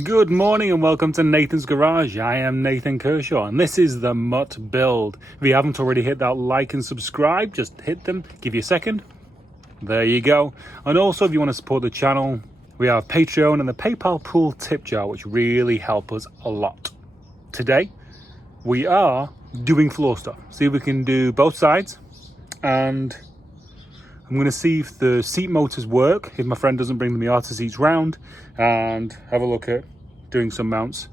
Good morning and welcome to Nathan's Garage. I am Nathan Kershaw and this is the Mutt build. If you haven't already hit that like and subscribe, just hit them, give you a second. There you go. And also if you want to support the channel, we have Patreon and the PayPal pool tip jar, which really help us a lot. Today, we are doing floor stuff. See if we can do both sides, and I'm going to see if the seat motors work, if my friend doesn't bring the Miata seats round, and have a look at doing some mounts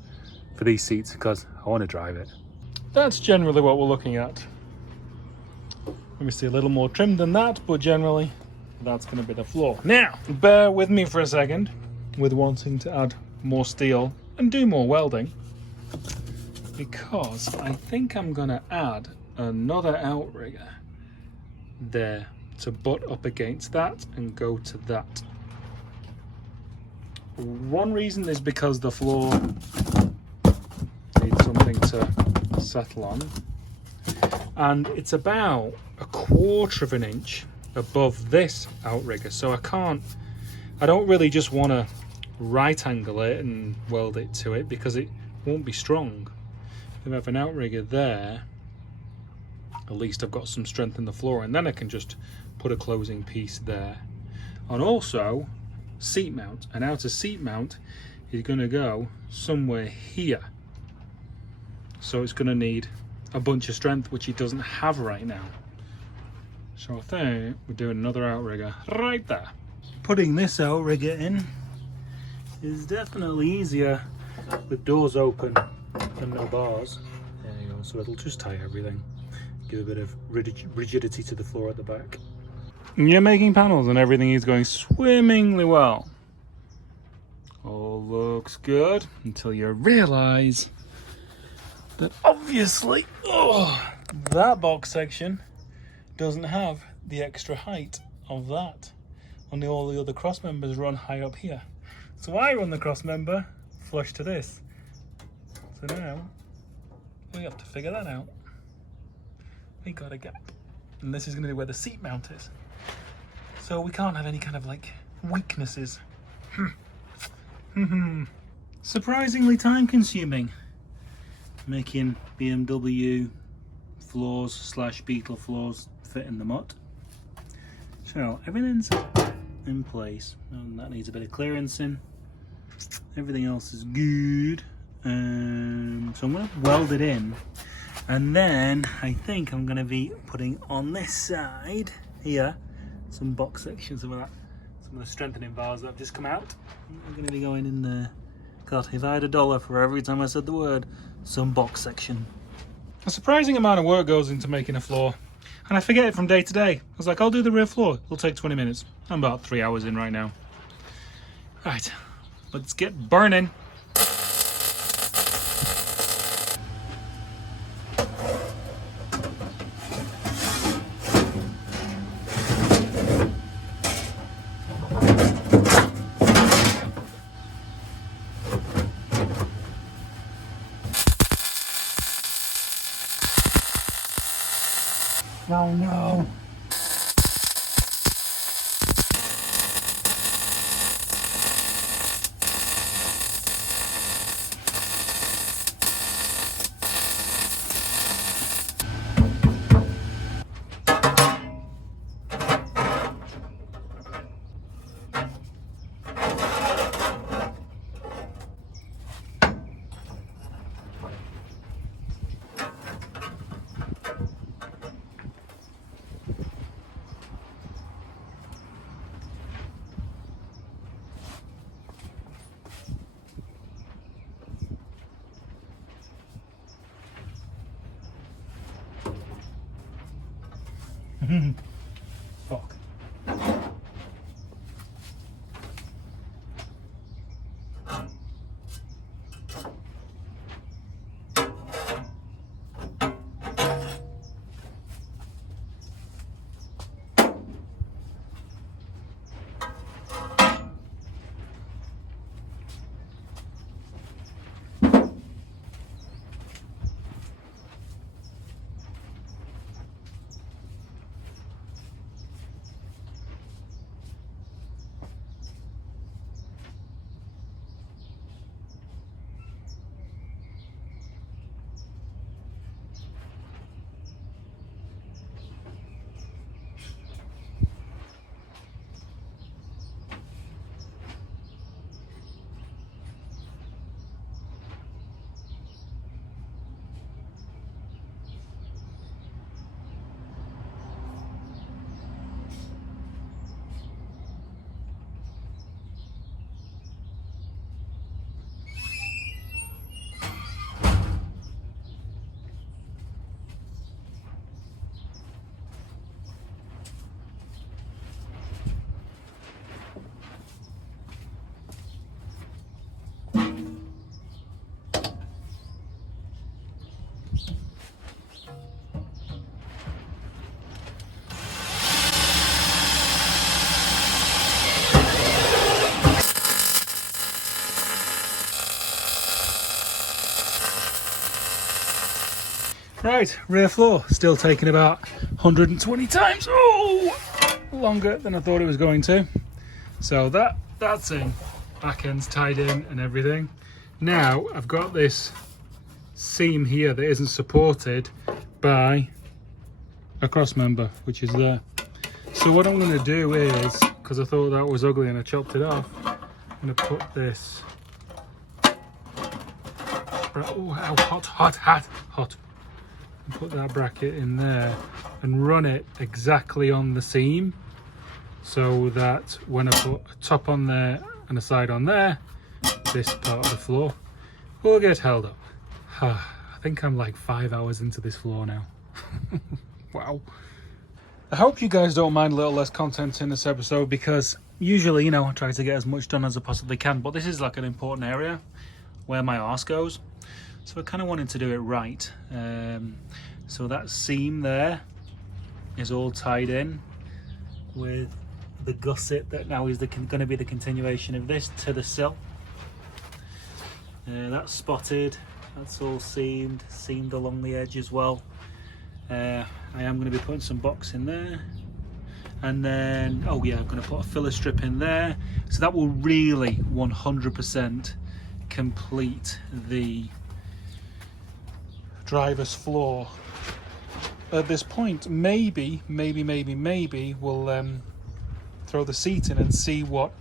for these seats because I want to drive it. That's generally what we're looking at. Let me see, a little more trim than that, but generally that's going to be the floor. Now, bear with me for a second with wanting to add more steel and do more welding, because I think I'm going to add another outrigger there to butt up against that and go to that. One reason is because the floor needs something to settle on, and it's about 1/4 of an inch above this outrigger, so I don't really just want to right angle it and weld it to it because it won't be strong. If I have an outrigger there, at least I've got some strength in the floor, and then I can just put a closing piece there. And also seat mount, an outer seat mount is going to go somewhere here, so it's going to need a bunch of strength, which it doesn't have right now. So I think we're doing another outrigger right there. Putting this outrigger in is definitely easier with doors open and no bars. There you go, so it'll just tie everything, give a bit of rigidity to the floor at the back. You're making panels and everything is going swimmingly well. All looks good until you realize that obviously that box section doesn't have the extra height of that. Only all the other cross members run high up here. So I run the cross member flush to this. So now we have to figure that out. We got a gap, and this is going to be where the seat mount is. So we can't have any kind of like weaknesses. Surprisingly time consuming making BMW floors / Beetle floors fit in the Mutt. So everything's in place, and that needs a bit of clearance in. Everything else is good. So I'm going to weld it in, and then I think I'm going to be putting on this side here some box sections of that, some of the strengthening bars that have just come out. I'm going to be going in there. God, if I had $1 for every time I said the word, some box section. A surprising amount of work goes into making a floor, and I forget it from day to day. I was like, I'll do the rear floor, it'll take 20 minutes. I'm about 3 hours in right now. Right, let's get burning. Oh no. Fuck. Right, rear floor still taking about 120 times. Oh, longer than I thought it was going to. So that's in. Back end's tied in and everything. Now I've got this seam here that isn't supported by a cross member, which is there. So what I'm going to do is, because I thought that was ugly and I chopped it off, I'm going to put this. Oh, hot. Put that bracket in there and run it exactly on the seam, so that when I put a top on there and a side on there, this part of the floor will get held up. I think I'm like 5 hours into this floor now. Wow. I hope you guys don't mind a little less content in this episode, because usually, you know, I try to get as much done as I possibly can, but this is like an important area where my arse goes. So I kind of wanted to do it right. So that seam there is all tied in with the gusset that now is going to be the continuation of this to the sill. That's spotted, that's all seamed along the edge as well. I am going to be putting some box in there, and then, oh yeah, I'm going to put a filler strip in there. So that will really 100% complete the driver's floor. At this point, maybe we'll throw the seat in and see what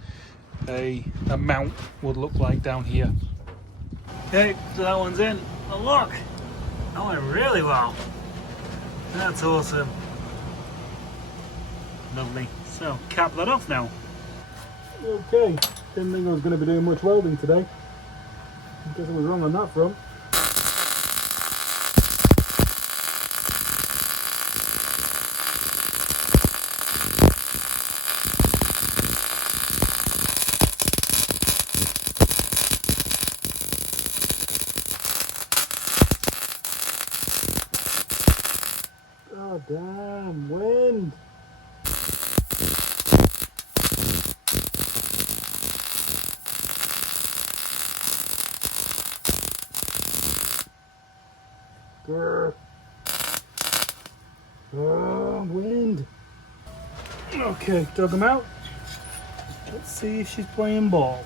a mount would look like down here. Okay, so that one's in. Oh look, that went really well. That's awesome. Lovely. So cap that off now. Okay, didn't think I was going to be doing much welding today. I guess I was wrong on that front. Oh damn, wind! Grr. Oh, wind! Okay, dug him out. Let's see if she's playing ball.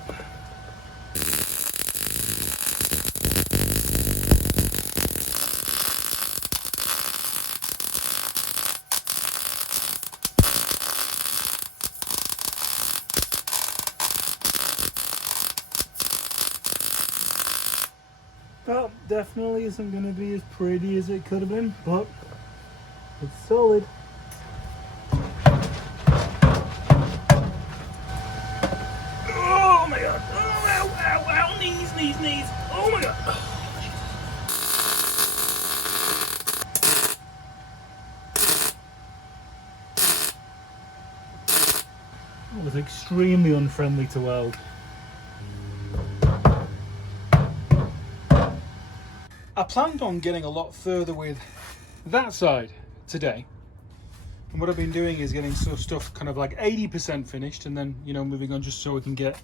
Well, definitely isn't going to be as pretty as it could have been, but it's solid. Oh my god! Oh, ow, ow, ow! Knees! Oh my god! It was extremely unfriendly to weld. I planned on getting a lot further with that side today, and what I've been doing is getting stuff kind of like 80% finished, and then, you know, moving on just so we can get,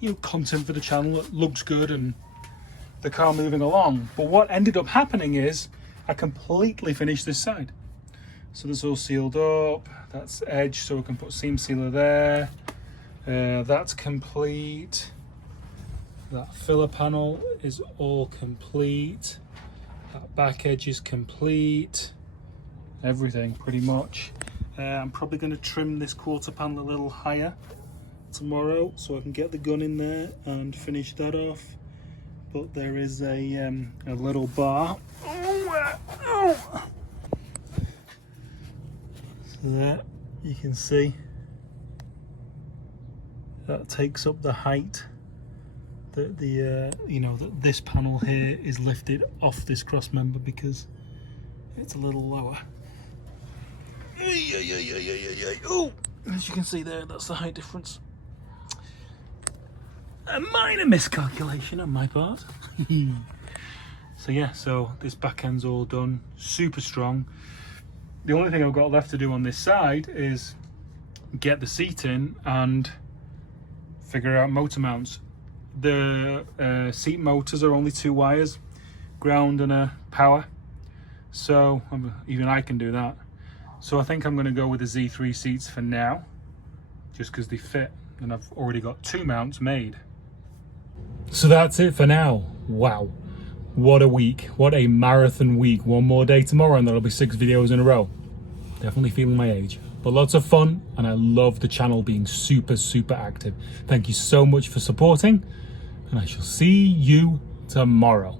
you know, content for the channel that looks good and the car moving along. But what ended up happening is I completely finished this side. So this all sealed up, that's edge, so we can put seam sealer there. That's complete. That filler panel is all complete. That back edge is complete. Everything pretty much. I'm probably going to trim this quarter panel a little higher tomorrow so I can get the gun in there and finish that off. But there is a little bar. So there you can see that takes up the height. That the you know, that this panel here is lifted off this cross member because it's a little lower. Oh, as you can see there, that's the height difference. A minor miscalculation on my part. So yeah, so this back end's all done, super strong. The only thing I've got left to do on this side is get the seat in and figure out motor mounts. The seat motors are only 2 wires, ground and a power. So even I can do that. So I think I'm going to go with the Z3 seats for now, just because they fit, and I've already got 2 mounts made. So that's it for now. Wow, what a week, what a marathon week. One more day tomorrow and there'll be 6 videos in a row. Definitely feeling my age, but lots of fun, and I love the channel being super active. Thank you so much for supporting, and I shall see you tomorrow.